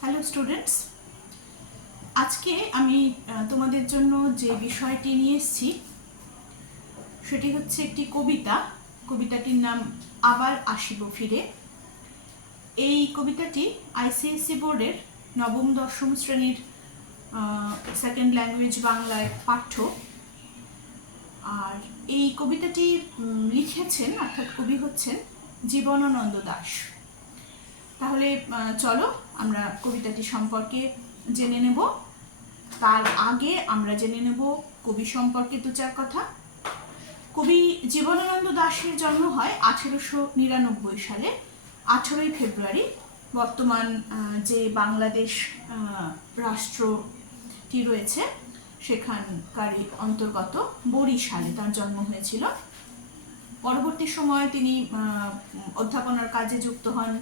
Hello students আজকে আমি তোমাদের জন্য যে বিষয়টি নিয়ে এসেছি, সেটি হচ্ছে একটি কবিতা। কবিতাটির নাম আবার আসিব ফিরে। এই কবিতাটি আইসিএসসি বোর্ডের নবম, দশম শ্রেণির সেকেন্ড ল্যাঙ্গুয়েজ বাংলায় পাঠ্য। আর এই কবিতাটি লিখেছেন, অর্থাৎ কবি হচ্ছেন জীবনানন্দ দাস। তাহলে চলো আমরা কবিতাটি সম্পর্কে জেনে নেব। তার আগে আমরা জেনে নেব কবি সম্পর্কে দু চার কথা। কবি জীবনানন্দ দাশের জন্ম হয় আঠেরোশো নিরানব্বই সালে, আঠেরোই ফেব্রুয়ারি। বর্তমান যে বাংলাদেশ রাষ্ট্রটি রয়েছে সেখানকারই অন্তর্গত বরিশালে তার জন্ম হয়েছিল। পরবর্তী সময়ে তিনি অধ্যাপনার কাজে যুক্ত হন।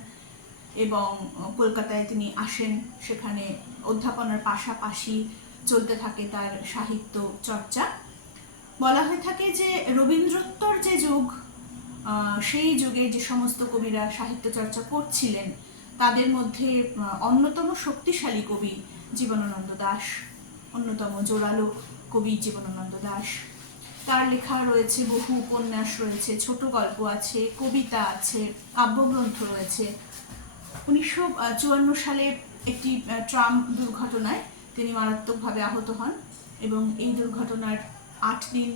এবং কলকাতায় তিনি আসেন। সেখানে অধ্যাপনার পাশাপাশি চলতে থাকে তার সাহিত্য চর্চা। বলা হয়ে থাকে যে, রবীন্দ্রোত্তর যে যুগ সেই যুগে যে সমস্ত কবিরা সাহিত্য চর্চা করছিলেন, তাদের মধ্যে অন্যতম শক্তিশালী কবি জীবনানন্দ দাস, অন্যতম জোরালো কবি জীবনানন্দ দাস। তার লেখা রয়েছে, বহু উপন্যাস রয়েছে, ছোট গল্প আছে, কবিতা আছে, কাব্যগ্রন্থ রয়েছে। উনিশশো চুয়ান্ন সালে একটি ট্রাম দুর্ঘটনায় তিনি মারাত্মকভাবে আহত হন এবং এই দুর্ঘটনার আট দিন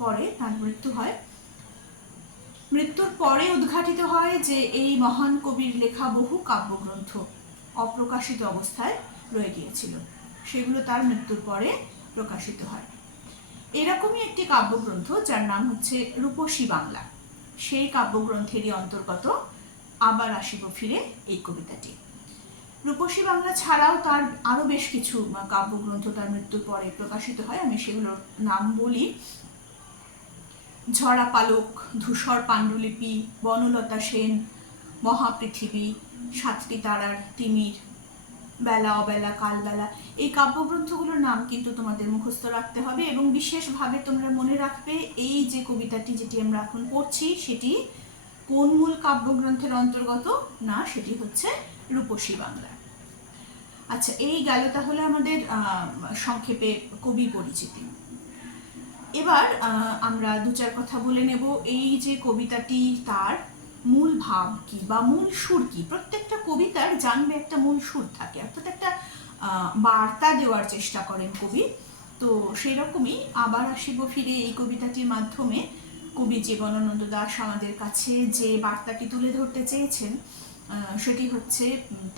পরে তার মৃত্যু হয়। মৃত্যুর পরে উদ্ঘাটিত হয় যে এই মহান কবির লেখা বহু কাব্যগ্রন্থ অপ্রকাশিত অবস্থায় রয়ে গিয়েছিল। সেগুলো তার মৃত্যুর পরে প্রকাশিত হয়। এরকমই একটি কাব্যগ্রন্থ যার নাম হচ্ছে রূপসী বাংলা। সেই কাব্যগ্রন্থেরই অন্তর্গত আবার আসিব ফিরে এই কবিতাটি। রূপসী বাংলা ছাড়াও তার আরও বেশ কিছু কাব্যগ্রন্থ তার মৃত্যুর পরে প্রকাশিত হয়। আমি সেগুলোর নাম বলি। ঝরা পালক, ধূসর পাণ্ডুলিপি, বনলতা সেন, মহাপৃথিবী, সাতটি তারার তিমির, বেলা অবেলা কালবেলা। এই কাব্যগ্রন্থগুলোর নাম কিন্তু তোমাদের মুখস্থ রাখতে হবে এবং বিশেষভাবে তোমরা মনে রাখবে এই যে কবিতাটি যেটি আমরা এখন পড়ছি, সেটি কোন মূল কাব্যগ্রন্থের অন্তর্গত? না, সেটি হচ্ছে রূপসী বাংলা। আচ্ছা এই গেল তাহলে আমাদের সংক্ষেপে কবি পরিচিতি। এবার আমরা দু চার কথা বলে নেব। এই যে কবিতাটি তার মূল ভাব কি বা মূল সুর কি? প্রত্যেকটা কবিতার জানবে একটা মূল সুর থাকে। অর্থাৎ একটা বার্তা দেওয়ার চেষ্টা করেন কবি। তো সেই রকমই আবার আসিব ফিরে এই কবিতাটির মাধ্যমে। কবি জীবনানন্দ দাস আমাদের কাছে যে বার্তাটি তুলে ধরতে চেয়েছেন সেটি হচ্ছে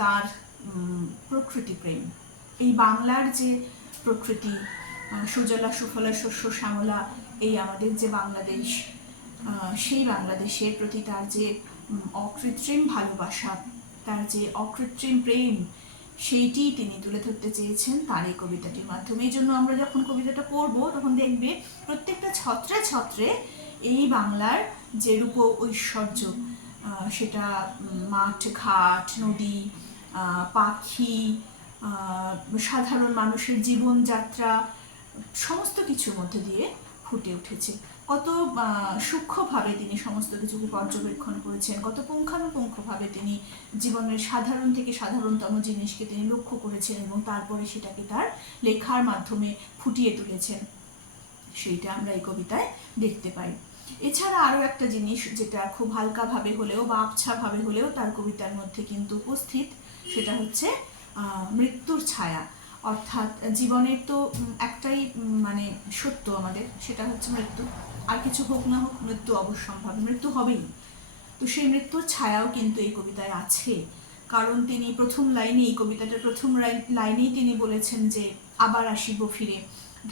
তার প্রকৃতি প্রেম। এই বাংলার যে প্রকৃতি সুজলা, সুফলা, শস্য, শ্যামলা, এই আমাদের যে বাংলাদেশ সেই বাংলাদেশের প্রতি তার যে অকৃত্রিম ভালোবাসা, তার যে অকৃত্রিম প্রেম, সেইটি তিনি তুলে ধরতে চেয়েছেন তার এই কবিতাটির মাধ্যমে। এই জন্য আমরা যখন কবিতাটা পড়ব, তখন দেখবে প্রত্যেকটা ছত্রে ছত্রে এই বাংলার যে রূপ ঐশ্বর্য সেটা মাঠ, ঘাট, নদী পাখি সাধারণ মানুষের জীবনযাত্রা, সমস্ত কিছুর মধ্যে দিয়ে ফুটে উঠেছে। কত সূক্ষ্মভাবে তিনি সমস্ত কিছুকে পর্যবেক্ষণ করেছেন, কত পুঙ্খানুপুঙ্খভাবে তিনি জীবনের সাধারণ থেকে সাধারণতম জিনিসকে তিনি লক্ষ্য করেছেন এবং তারপরে সেটাকে তার লেখার মাধ্যমে ফুটিয়ে তুলেছেন। সেইটা আমরা এই কবিতায় দেখতে পাই। এছাড়া আরও একটা জিনিস যেটা খুব হালকাভাবে হলেও বা আবছাভাবে হলেও তার কবিতার মধ্যে কিন্তু উপস্থিত, সেটা হচ্ছে মৃত্যুর ছায়া। অর্থাৎ জীবনের তো একটাই মানে সত্য আমাদের, সেটা হচ্ছে মৃত্যু। আর কিছু হোক না হোক, মৃত্যু অবশ্যম্ভাবী, মৃত্যু হবেই। তো সেই মৃত্যুর ছায়াও কিন্তু এই কবিতায় আছে। কারণ তিনি প্রথম লাইনে এই কবিতাটার প্রথম লাইন- লাইনেই তিনি বলেছেন যে, আবার আসিব ফিরে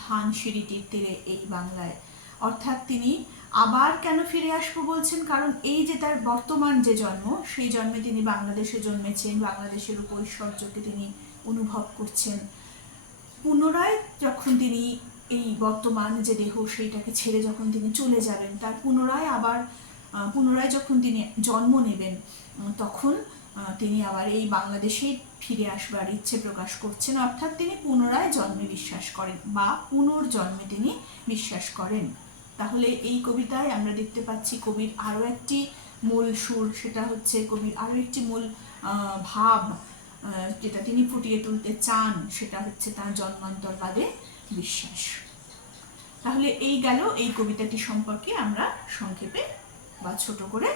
ধান সিঁড়িটির তীরে এই বাংলায়। অর্থাৎ তিনি আবার কেন ফিরে আসব বলছেন? কারণ এই যে তার বর্তমান যে জন্ম, সেই জন্মে তিনি বাংলাদেশে জন্মেছেন, বাংলাদেশের উপর ঐশ্বর্যকে তিনি অনুভব করছেন। পুনরায় যখন তিনি এই বর্তমান যে দেহ, সেইটাকে ছেড়ে যখন তিনি চলে যাবেন, তার পুনরায় আবার পুনরায় যখন তিনি জন্ম নেবেন তখন তিনি আবার এই বাংলাদেশেই ফিরে আসবার ইচ্ছে প্রকাশ করছেন। অর্থাৎ তিনি পুনরায় জন্মে বিশ্বাস করেন বা পুনর্জন্মে তিনি বিশ্বাস করেন। তাহলে এই কবিতায় আমরা দেখতে পাচ্ছি কবির আরও একটি মূল সুর, সেটা হচ্ছে কবির আরও একটি মূল ভাব যেটা তিনি ফুটিয়ে তুলতে চান, সেটা হচ্ছে তার জন্মান্তরবাদে বিশ্বাস। তাহলে এই গেল এই কবিতাটি সম্পর্কে আমরা সংক্ষেপে বা ছোট করে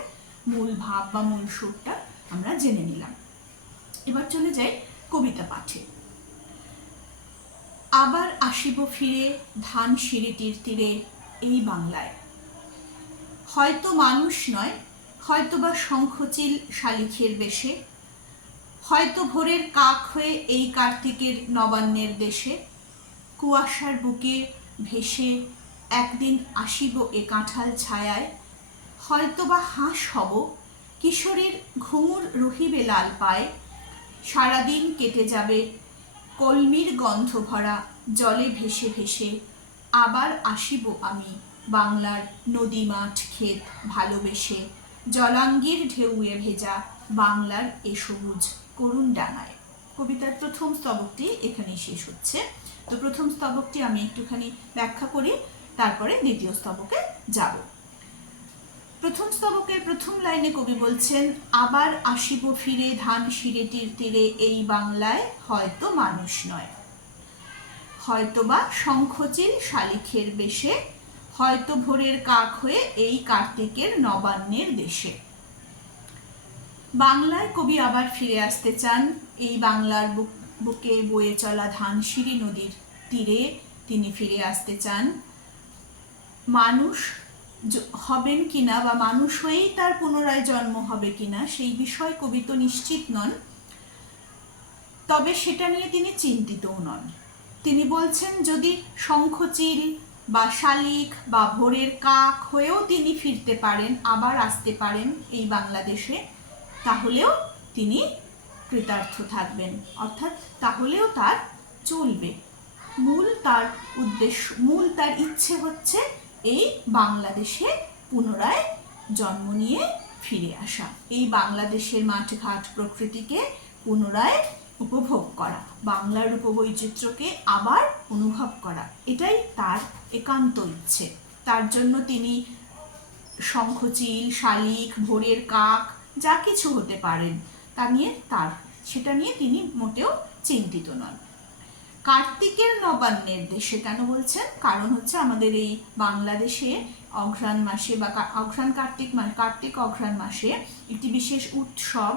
মূল ভাব বা মূল সুরটা আমরা জেনে নিলাম। এবার চলে যাই কবিতা পাঠে। আবার আসিব ফিরে ধান সিঁড়িটির তীরে এই বাংলায়। হয়তো মানুষ নয় হয়তো বা শঙ্খচিল শালিখের বেশে, হয়তো ভোরের কাক হয়ে এই কার্তিকের নবান্নের দেশে, কুয়াশার বুকে ভেসে একদিন আসিব এ কাঁঠাল ছায়ায় হয়তো বা হাঁস হব, কিশোরীর ঘুঙুর রহিবে লাল পায়, সারাদিন কেটে যাবে কলমির গন্ধ ভরা জলে ভেসে ভেসে আবার আসিব আমি। বাংলার নদী মাঠ ক্ষেত ভালোবেসে, জলাঙ্গির ঢেউয়ে ভেজা বাংলার এ সবুজ করুণ ডানায় কবিতার প্রথম স্তবকটি এখানেই শেষ হচ্ছে। তো প্রথম স্তবকটি আমি একটুখানি ব্যাখ্যা করি, তারপরে দ্বিতীয় স্তবকে যাব। প্রথম স্তবকের প্রথম লাইনে কবি বলছেন, আবার আসিব ফিরে ধান শিরেটির তীরে এই বাংলায় হয়তো মানুষ নয়। হয়তোবা শঙ্খচিল শালিখের বেশে, হয়তো ভোরের কাক হয়ে এই কার্তিকের নবান্নের দেশে। বাংলায় কবি আবার ফিরে আসতে চান, এই বাংলার বুক- বয়ে চলা ধানসিঁড়ি নদীর তীরে তিনি ফিরে আসতে চান। মানুষ হবেন কিনা বা মানুষ হয়েই তার পুনরায় জন্ম হবে কিনা, সেই বিষয়ে কবি তো নিশ্চিত নন। তবে সেটা নিয়ে তিনি চিন্তিতও নন। তিনি বলছেন, যদি শঙ্খচিল বা শালিক বা ভোরের কাক হয়েও তিনি ফিরতে পারেন, আবার আসতে পারেন এই বাংলাদেশে, তাহলেও তিনি কৃতার্থ থাকবেন। অর্থাৎ তাহলেও তার চলবে। মূল তার উদ্দেশ্য, মূল তার ইচ্ছে হচ্ছে এই বাংলাদেশে পুনরায় জন্ম নিয়ে ফিরে আসা। এই বাংলাদেশের মাঠঘাট প্রকৃতিকে পুনরায় উপভোগ করা, বাংলার উপবৈচিত্র্যকে আবার অনুভব করা, এটাই তার একান্ত ইচ্ছে। তার জন্য তিনি শঙ্খচিল, শালিক, ভোরের কাক, যা কিছু হতে পারেন, তা নিয়ে তার, সেটা নিয়ে তিনি মোটেও চিন্তিত নন। কার্তিকের নবান্নের দেশে কেন বলছেন? কারণ হচ্ছে আমাদের এই বাংলাদেশে অঘ্রাণ মাসে বা অঘ্রাণ কার্তিক মাস কার্তিক অঘ্রাণ মাসে একটি বিশেষ উৎসব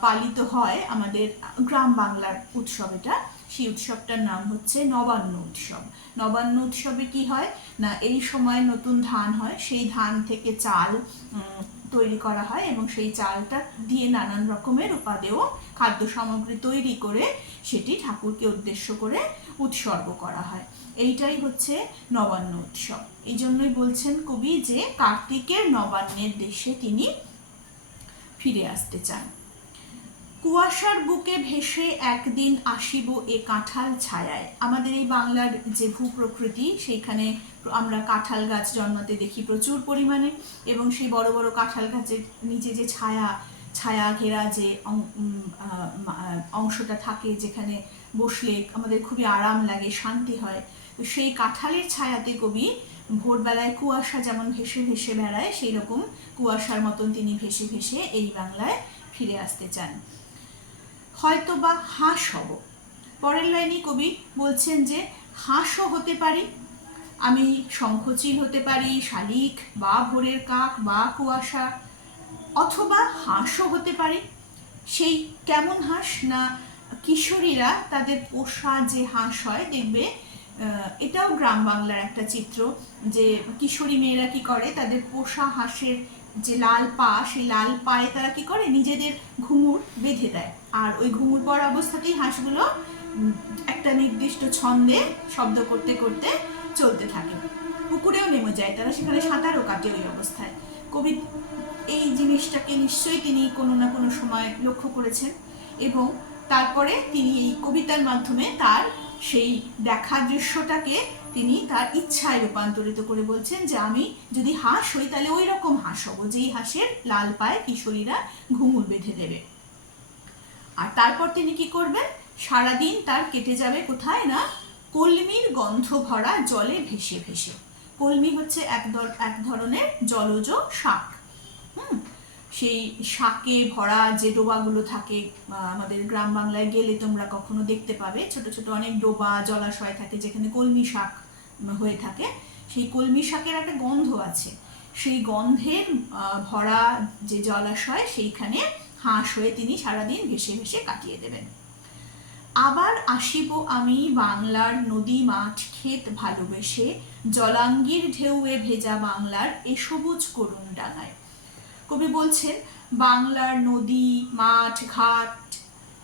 পালিত হয় আমাদের গ্রাম বাংলার উৎসব এটা। সেই উৎসবটার নাম হচ্ছে নবান্ন উৎসব। নবান্ন উৎসবে কি হয়? না, এই সময় নতুন ধান হয়, সেই ধান থেকে চাল তৈরি করা হয় এবং সেই চালটা দিয়ে নানান রকমের উপাদেয় খাদ্য সামগ্রী তৈরি করে সেটি ঠাকুরকে উদ্দেশ্য করে উৎসর্গ করা হয়। এইটাই হচ্ছে নবান্ন উৎসব। এই জন্যই বলছেন কবি যে কার্তিকের নবান্নের দেশে তিনি ফিরে আসতে চান। কুয়াশার বুকে ভেসে একদিন আসিব এ কাঁঠাল ছায়ায়। আমাদের এই বাংলার যে ভূপ্রকৃতি, সেইখানে আমরা কাঁঠাল গাছ জন্মাতে দেখি প্রচুর পরিমাণে এবং সেই বড় বড় কাঁঠাল গাছের নিচে যে ছায়া ছায়া ঘেরা যে অংশটা থাকে যেখানে বসলে আমাদের খুবই আরাম লাগে, শান্তি হয়। সেই কাঁঠালের ছায়াতে কবি ভোরবেলায় কুয়াশা যেমন ভেসে ভেসে বেড়ায় সেই রকম কুয়াশার মতন তিনি ভেসে ভেসে এই বাংলায় ফিরে আসতে চান। হয়তো বা হাঁস হব। পরের লাইনে কবি বলছেন যে, হাঁসও হতে পারি। আমি শঙ্খচিল হতে পারি, শালিক বা ভোরের কাক বা কুয়াশা। অথবা হাঁসও হতে পারি। সেই কেমন হাঁস না কিশোরীরা তাদের পোষা যে হাঁস হয় দেখবে এটাও গ্রাম বাংলার একটা চিত্র যে কিশোরী মেয়েরা কি করে, তাদের পোষা হাঁসের যে লাল পা, সেই লাল পায়ে তারা কি করে? নিজেদের ঘুঙুর বেঁধে দেয়। আর ওই ঘুঙুর পর অবস্থাতেই হাঁসগুলো একটা নির্দিষ্ট ছন্দে শব্দ করতে করতে চলতে থাকে। পুকুরেও নেমে যায়। তারা সেখানে সাঁতারও কাটে ওই অবস্থায়। কবি, এই জিনিসটাকে নিশ্চয়ই তিনি কোনো না কোনো সময় লক্ষ্য করেছেন এবং তারপরে তিনি এই কবিতার মাধ্যমে তার সেই দেখা দৃশ্যটাকে তিনি তার ইচ্ছায় রূপান্তরিত করে বলছেন যে আমি যদি হাঁস হই, তাহলে ওই রকম হাঁস হব, যেই হাঁসের লাল পায়ে কিশোরীরা ঘুঙুর বেঁধে দেবে। আর তারপর তিনি কি করবেন? সারাদিন তার কেটে যাবে কোথায় না? কলমির গন্ধ ভরা জলে ভেসে ভেসে। কলমি হচ্ছে এক এক ধরনের জলজ শাক। হুম? সেই শাকে ভরা যে ডোবাগুলো থাকে আমাদের গ্রাম বাংলায় গেলে তোমরা কখনো দেখতে পাবে। ছোট ছোট অনেক ডোবা, জলাশয় থাকে যেখানে কলমি শাক হয়ে থাকে। সেই কলমি শাকের একটা গন্ধ আছে। সেই গন্ধের ভরা যে জলাশয়, সেইখানে হাঁস হয়ে তিনি সারাদিন ভেসে ভেসে কাটিয়ে দেবেন। আবার আসিব আমি বাংলার নদী মাঠ ক্ষেত ভালোবেসে, জলাঙ্গির ঢেউয়ে ভেজা বাংলার এ সবুজ করুণ ডাঙায়। কবি বলছেন বাংলার নদী, মাঠ, ঘাট,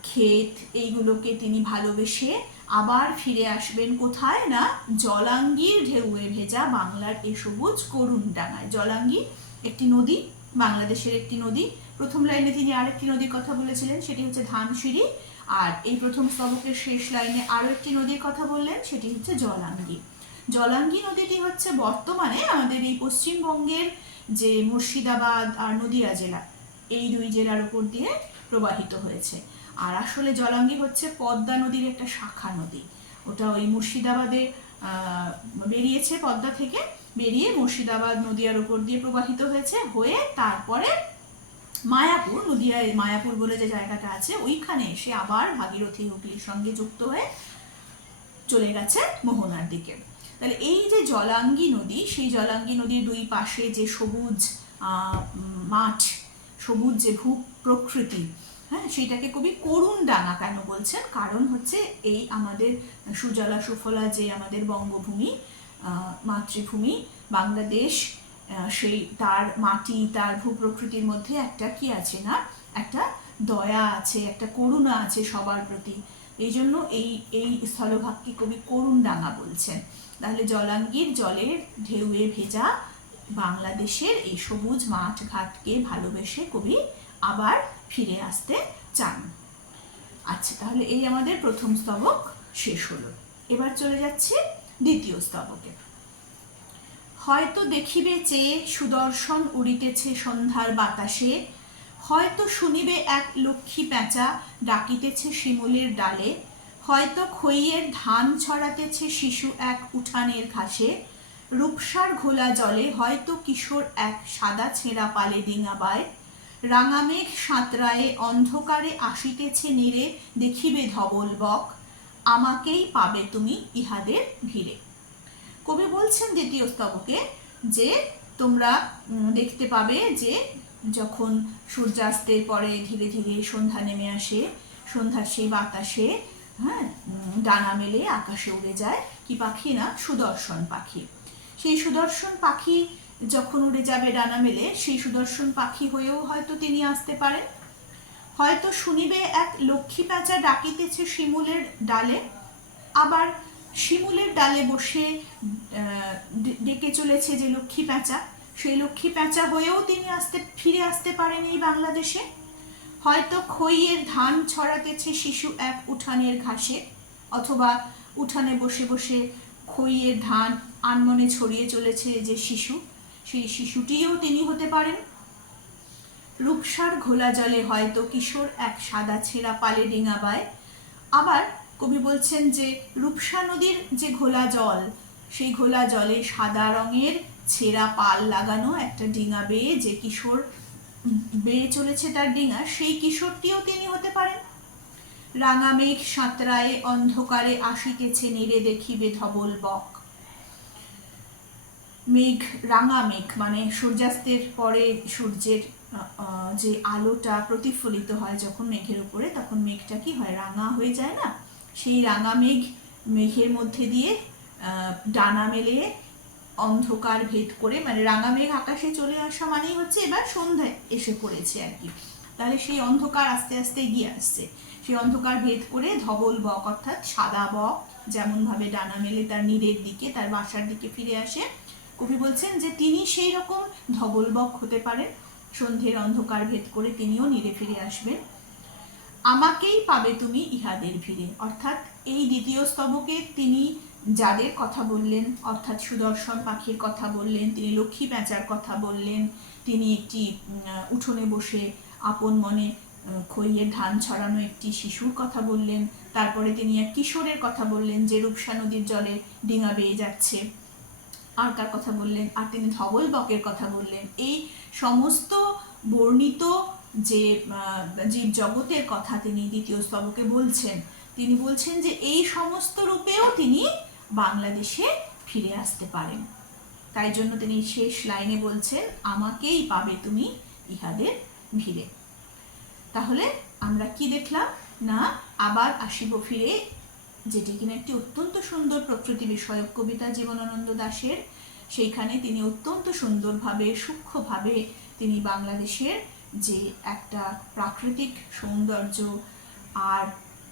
ক্ষেত, এইগুলোকে তিনি ভালোবেসে আবার ফিরে আসবেন কোথায় না? জলাঙ্গির ঢেউয়ে ভেজা বাংলার এ সবুজ করুণ ডাঙায় জলাঙ্গি একটি নদী, বাংলাদেশের একটি নদী। প্রথম লাইনে তিনি আরেকটি নদীর কথা বলেছিলেন, সেটি হচ্ছে ধানসিঁড়ি। আর এই প্রথম স্তবকের শেষ লাইনে আরও একটি নদীর কথা বললেন, সেটি হচ্ছে জলাঙ্গি জলাঙ্গি নদীটি হচ্ছে বর্তমানে আমাদের এই পশ্চিমবঙ্গের যে মুর্শিদাবাদ আর নদিয়া জেলা, এই দুই জেলার উপর দিয়ে প্রবাহিত হয়েছে। আর আসলে জলাঙ্গি হচ্ছে পদ্মা নদীর একটা শাখা নদী। ওটা ওই মুর্শিদাবাদে বেরিয়েছে পদ্মা থেকে, বেরিয়ে মুর্শিদাবাদ নদিয়ার উপর দিয়ে প্রবাহিত হয়েছে, হয়ে তারপরে মায়াপুর নদিয়ায় মায়াপুর বলে যে জায়গাটা আছে, ওইখানে এসে আবার ভাগীরথী হুগলির সঙ্গে যুক্ত হয়ে চলে গেছে মোহনার দিকে। তাহলে এই যে জলাঙ্গি নদী, সেই জলাঙ্গি নদীর দুই পাশে যে সবুজ মাঠ, সবুজ যে ভূ প্রকৃতি হ্যাঁ সেইটাকে কবি করুণ ডাঙা কেন বলছেন? কারণ হচ্ছে এই আমাদের সুজলা সুফলা যে আমাদের বঙ্গভূমি মাতৃভূমি, বাংলাদেশ সেই তার মাটি, তার ভূপ্রকৃতির মধ্যে একটা কি আছে না? একটা দয়া আছে, একটা করুণা আছে সবার প্রতি। এই জন্য এই এই স্থলভাগকে কবি করুণ ডাঙা বলছেন। তাহলে জলাঙ্গির জলের ঢেউয়ে ভেজা বাংলাদেশের এই সবুজ মাঠ ঘাটকে ভালোবেসে কবি আবার ফিরে আসতে চান। আচ্ছা তাহলে এই আমাদের প্রথম স্তবক শেষ হলো। এবার চলে যাচ্ছে দ্বিতীয় স্তবকে। হয়তো দেখিবে চেয়ে সুদর্শন উড়িতেছে সন্ধ্যার বাতাসে হয়তো শুনিবে এক লক্ষ্মী প্যাঁচা ডাকিতেছে শিমুলের ডালে, হয়তো খইয়ের ধান ছড়াতেছে শিশু এক উঠানের ঘাসে, রূপসার ঘোলা জলে হয়তো কিশোর এক সাদা ছেঁড়া পালে ডিঙাবায় রাঙামেঘ সাঁতরায়ে অন্ধকারে আসিতেছে নীরে, দেখিবে ধবল বক, আমাকেই পাবে তুমি ইহাদের ভিড়ে। কবি বলছেন দ্বিতীয় স্তবকে যে তোমরা দেখতে পাবে যে যখন সূর্যাস্তের পরে ধীরে ধীরে সন্ধ্যা নেমে আসে, সন্ধ্যার সেই বাতাসে হ্যাঁ ডানা মেলে আকাশে উড়ে যায় কি পাখি না? সুদর্শন পাখি। সেই সুদর্শন পাখি যখন উড়ে যাবে ডানা মেলে, সেই সুদর্শন পাখি হয়েও হয়তো তিনি আসতে পারেন। হয়তো শুনিবে এক লক্ষ্মী প্যাঁচা ডাকিতেছে শিমুলের ডালে। আবার শিমুলের ডালে বসে ডেকে চলেছে যে লক্ষ্মী প্যাঁচা। সেই লক্ষ্মী প্যাঁচা হয়েও তিনি আসতে, ফিরে আসতে পারেন এই বাংলাদেশে। হয়তো খইয়ের ধান ছড়াতেছে শিশু এক উঠানের ঘাসে, অথবা উঠানে বসে বসে খইয়ের ধান আনমনে ছড়িয়ে চলেছে যে শিশু, সেই শিশুটিও তিনি হতে পারেন। রূপসার ঘোলা জলে হয়তো কিশোর এক সাদা ছেঁড়া পালে ডিঙাবায় আবার কবি বলছেন যে, রূপসা নদীর যে ঘোলা জল, সেই ঘোলা জলে সাদা রঙের ছেঁড়া পাল লাগানো একটা ডিঙা বেয়ে যে কিশোর বেয়ে চলেছে তার ডিঙা, সেই কিশোরটিও তিনি হতে পারেন। রাঙা মেঘ সাঁতরায়ে, অন্ধকারে আসিতেছে নেড়ে দেখিবে ধবল বক। মেঘ, রাঙা মেঘ মানে সূর্যাস্তের পরে সূর্যের যে আলোটা প্রতিফলিত হয় যখন মেঘের উপরে, তখন মেঘটা কি হয়? রাঙা হয়ে যায় না? সেই রাঙা মেঘ, মেঘের মধ্যে দিয়ে ডানা মেলে অন্ধকার ভেদ করে মানে রাঙা মেঘ আকাশে চলে আসা মানেই হচ্ছে এবার সন্ধ্যায় এসে পড়েছে আর কি। তাহলে সেই অন্ধকার আস্তে আস্তে এগিয়ে আসছে। সেই অন্ধকার ভেদ করে ধবল বক অর্থাৎ সাদা বক যেমনভাবে ডানা মেলে তার নীরের দিকে, তার বাসার দিকে ফিরে আসে। কবি বলছেন যে তিনি সেই রকম ধবল বক হতে পারেন সন্ধ্যের অন্ধকার ভেদ করে তিনিও নীরে ফিরে আসবেন। আমাকেই পাবে তুমি ইহাদের ভিড়ে। অর্থাৎ এই দ্বিতীয় স্তবকে তিনি যাদের কথা বললেন, অর্থাৎ সুদর্শন পাখির কথা বললেন, তিনি লক্ষ্মী প্যাঁচার কথা বললেন, তিনি একটি উঠোনে বসে আপন মনে খইয়ে ধান ছড়ানো একটি শিশুর কথা বললেন, তারপরে তিনি এক কিশোরের কথা বললেন যে রূপসা নদীর জলে ডিঙা বেয়ে যাচ্ছে। আর কার কথা বললেন? আর তিনি ধবল বকের কথা বললেন। এই সমস্ত বর্ণিত যে জীব জগতের কথা তিনি দ্বিতীয় স্তবকে বলছেন, তিনি বলছেন যে এই সমস্ত রূপেও তিনি বাংলাদেশে ফিরে আসতে পারেন। তাই জন্য তিনি শেষ লাইনে বলছেন, আমাকেই পাবে তুমি ইহাদের ভিড়ে। তাহলে আমরা কি দেখলাম? না, আবার আসিব ফিরে, যেটি কিনা একটি অত্যন্ত সুন্দর প্রকৃতি বিষয়ক কবিতা জীবনানন্দ দাশের। সেইখানে তিনি অত্যন্ত সুন্দরভাবে, সূক্ষ্মভাবে তিনি বাংলাদেশের যে একটা প্রাকৃতিক সৌন্দর্য আর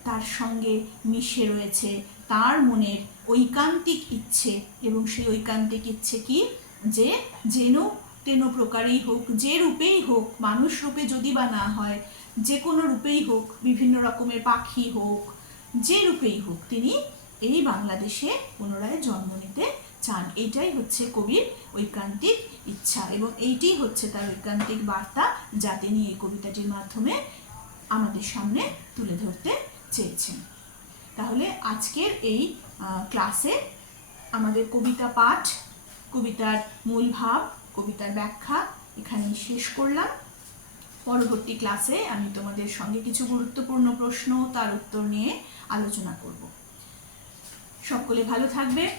তার সঙ্গে মিশে রয়েছে তার মনের ঐকান্তিক ইচ্ছে এবং সেই ঐকান্তিক ইচ্ছে কি? যে যেন তেন প্রকারেই হোক, যে রূপেই হোক, মানুষ রূপে যদি বা না হয়, যে কোনো রূপেই হোক, বিভিন্ন রকমের পাখি হোক, যে রূপেই হোক, তিনি এই বাংলাদেশে পুনরায় জন্ম নিতে চান। এটাই হচ্ছে কবির ঐকান্তিক ইচ্ছা এবং এইটি হচ্ছে তার ঐকান্তিক বার্তা যা তিনি এই কবিতাটির মাধ্যমে আমাদের সামনে তুলে ধরতে চেয়েছেন। তাহলে আজকের এই ক্লাসে আমাদের কবিতা পাঠ, কবিতার মূল ভাব, কবিতার ব্যাখ্যা এখানেই শেষ করলাম। পরবর্তী ক্লাসে আমি তোমাদের সঙ্গে কিছু গুরুত্বপূর্ণ প্রশ্ন তার উত্তর নিয়ে আলোচনা করব। সকলে ভালো থাকবে।